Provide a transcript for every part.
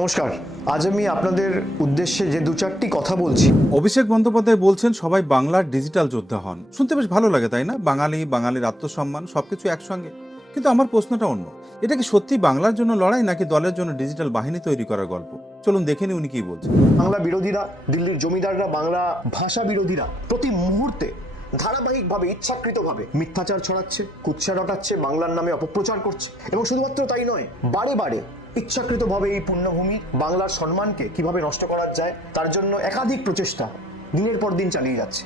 নমস্কার। আজ আমি আপনাদের উদ্দেশ্যে যে দু চারটি কথা বলছি। অভিষেক বন্দ্যোপাধ্যায় বলছেন সবাই বাংলার ডিজিটাল যোদ্ধা হন। শুনতে বেশ ভালো লাগে তাই না? বাঙালি বাঙালির আত্মসম্মান সবকিছু একসঙ্গে। কিন্তু আমার প্রশ্নটা অন্য। এটা কি সত্যি বাংলার জন্য লড়াই নাকি দলের জন্য ডিজিটাল বাহিনী তৈরি করার গল্প? চলুন দেখে নি উনি কি বলছেন। বাংলা বিরোধীরা দিল্লির জমিদাররা বাংলা ভাষা বিরোধীরা প্রতি মুহূর্তে ধারাবাহিকভাবে ইচ্ছাকৃতভাবে মিথ্যাচার ছড়াচ্ছে কুৎসা রটাচ্ছে বাংলার নামে অপপ্রচার করছে। এবং শুধুমাত্র তাই নয় বারে বারে ইচ্ছাকৃতভাবে এই পুণ্যভূমি বাংলার সম্মানকে কীভাবে নষ্ট করা যায়, তার জন্য একাধিক প্রচেষ্টা দিনের পর দিন চালিয়ে যাচ্ছে।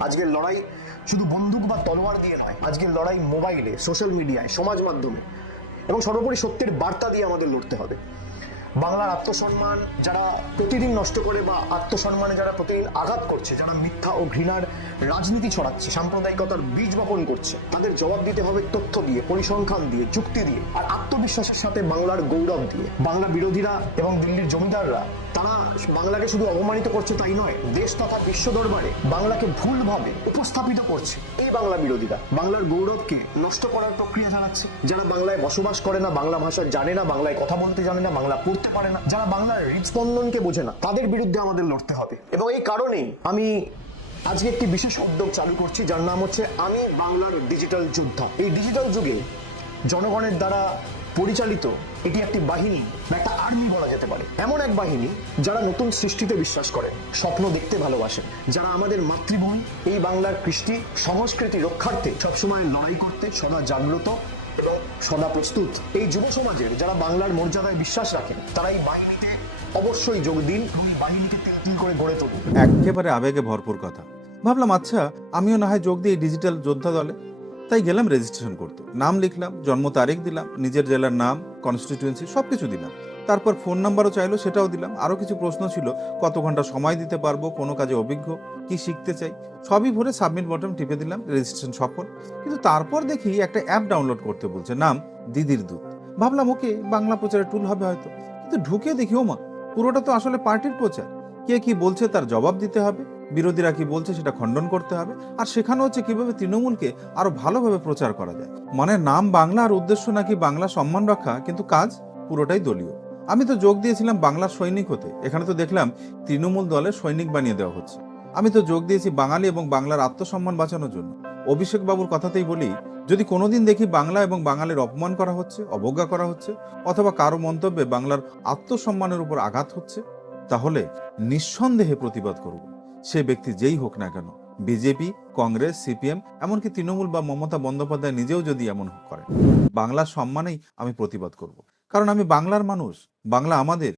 আজকের লড়াই শুধু বন্দুক বা তলোয়ার দিয়ে নয়, আজকের লড়াই মোবাইলে, সোশ্যাল মিডিয়ায়, সমাজ মাধ্যমে এবং সর্বোপরি সত্যের বার্তা দিয়ে আমাদের লড়তে হবে। বাংলার আত্মসম্মান যারা প্রতিদিন নষ্ট করে বা আত্মসম্মানে যারা প্রতিদিন আঘাত করছে, যারা মিথ্যা ও ঘৃণার রাজনীতি ছড়াচ্ছে, সাম্প্রদায়িকতার বীজ বপন করছে। তাদের জবাব দিতে হবে তথ্য দিয়ে, পরিসংখ্যান দিয়ে, যুক্তি দিয়ে আর আত্মবিশ্বাসের সাথে বাংলার গৌরব দিয়ে। বাংলা বিরোধীরা এবং দিল্লির জমিদাররা, তারা বাংলাকে শুধু অপমানিত করছে তাই নয়, দেশ তথা বিশ্ব দরবারে বাংলাকে ভুলভাবে উপস্থাপিত করছে এই বাংলা বিরোধীরা। বাংলার গৌরবকে নষ্ট করার প্রক্রিয়া চালাচ্ছে। যারা বাংলায় বসবাস করে না, বাংলা ভাষা জানে না, বাংলায় কথা বলতে জানে না, বাংলা পড়তে পারে না, যারা বাংলার হৃদস্পন্দনকে বোঝে না, তাদের বিরুদ্ধে আমাদের লড়তে হবে। এবং এই কারণেই আমি আজকে একটি বিশেষ উদ্যোগ চালু করছি, যার নাম হচ্ছে আমি বাংলার ডিজিটাল যুদ্ধ। এই ডিজিটাল যুগে জনগণের দ্বারা পরিচালিত এটি একটি বাহিনী, বা একটা আর্মি বলা যেতে পারে। এমন এক বাহিনী যারা নতুন সৃষ্টিতে বিশ্বাস করে, স্বপ্ন দেখতে ভালোবাসে। যারা আমাদের মাতৃভূমি, এই বাংলার কৃষ্টি সংস্কৃতি রক্ষার্থে সবসময় লড়াই করতে সদা জাগ্রত এবং সদা প্রস্তুত। এই যুব সমাজের যারা বাংলার মর্যাদায় বিশ্বাস রাখেন, তারা এই বাহিনীতে অবশ্যই যোগ দিন এবং বাহিনীকে তিল তিল করে গড়ে তুলুন। একেবারে আবেগে ভরপুর কথা। ভাবলাম আচ্ছা আমিও না হয় যোগ দিই ডিজিটাল যোদ্ধা দলে। তাই গেলাম রেজিস্ট্রেশন করতে। নাম লিখলাম, জন্ম তারিখ দিলাম, নিজের জেলার নাম কনস্টিটিউয়েন্সি সব কিছু দিলাম। তারপর ফোন নাম্বারও চাইলো, সেটাও দিলাম। আরও কিছু প্রশ্ন ছিল, কত ঘণ্টা সময় দিতে পারব, কোনো কাজে অভিজ্ঞ, কি শিখতে চাই? সবই ভরে সাবমিট বটন টিপে দিলাম রেজিস্ট্রেশন সফল। কিন্তু তারপর দেখি একটা অ্যাপ ডাউনলোড করতে বলছে, নাম দিদির দুধ ভাবলাম, ওকে, বাংলা প্রচারের টুল হবে হয়তো। কিন্তু ঢুকে দেখি ও মা পুরোটা তো আসলে পার্টির প্রচার। কে কি বলছে তার জবাব দিতে হবে? বিরোধীরা কি বলছে সেটা খণ্ডন করতে হবে। আর শেখানো হচ্ছে কীভাবে তৃণমূলকে আরও ভালোভাবে প্রচার করা যায়। মানে নাম বাংলা আর উদ্দেশ্য নাকি বাংলা সম্মান রক্ষা, কিন্তু কাজ পুরোটাই দলীয়। আমি তো যোগ দিয়েছিলাম বাংলার সৈনিক হতে। এখানে তো দেখলাম তৃণমূল দলের সৈনিক বানিয়ে দেওয়া হচ্ছে। আমি তো যোগ দিয়েছি বাঙালি এবং বাংলার আত্মসম্মান বাঁচানোর জন্য। অভিষেক বাবুর কথাতেই বলি, যদি কোনোদিন দেখি বাংলা এবং বাঙালির অপমান করা হচ্ছে, অবজ্ঞা করা হচ্ছে, অথবা কারও মন্তব্যে বাংলার আত্মসম্মানের উপর আঘাত হচ্ছে, তাহলে নিঃসন্দেহে প্রতিবাদ করব। সে ব্যক্তি যেই হোক না কেন, বিজেপি, কংগ্রেস, সিপিএম, এমনকি তৃণমূল বা মমতা বন্দ্যোপাধ্যায় নিজেও যদি এমন করে বাংলার সম্মানেই আমি প্রতিবাদ করব। কারণ আমি বাংলার মানুষ, বাংলা আমাদের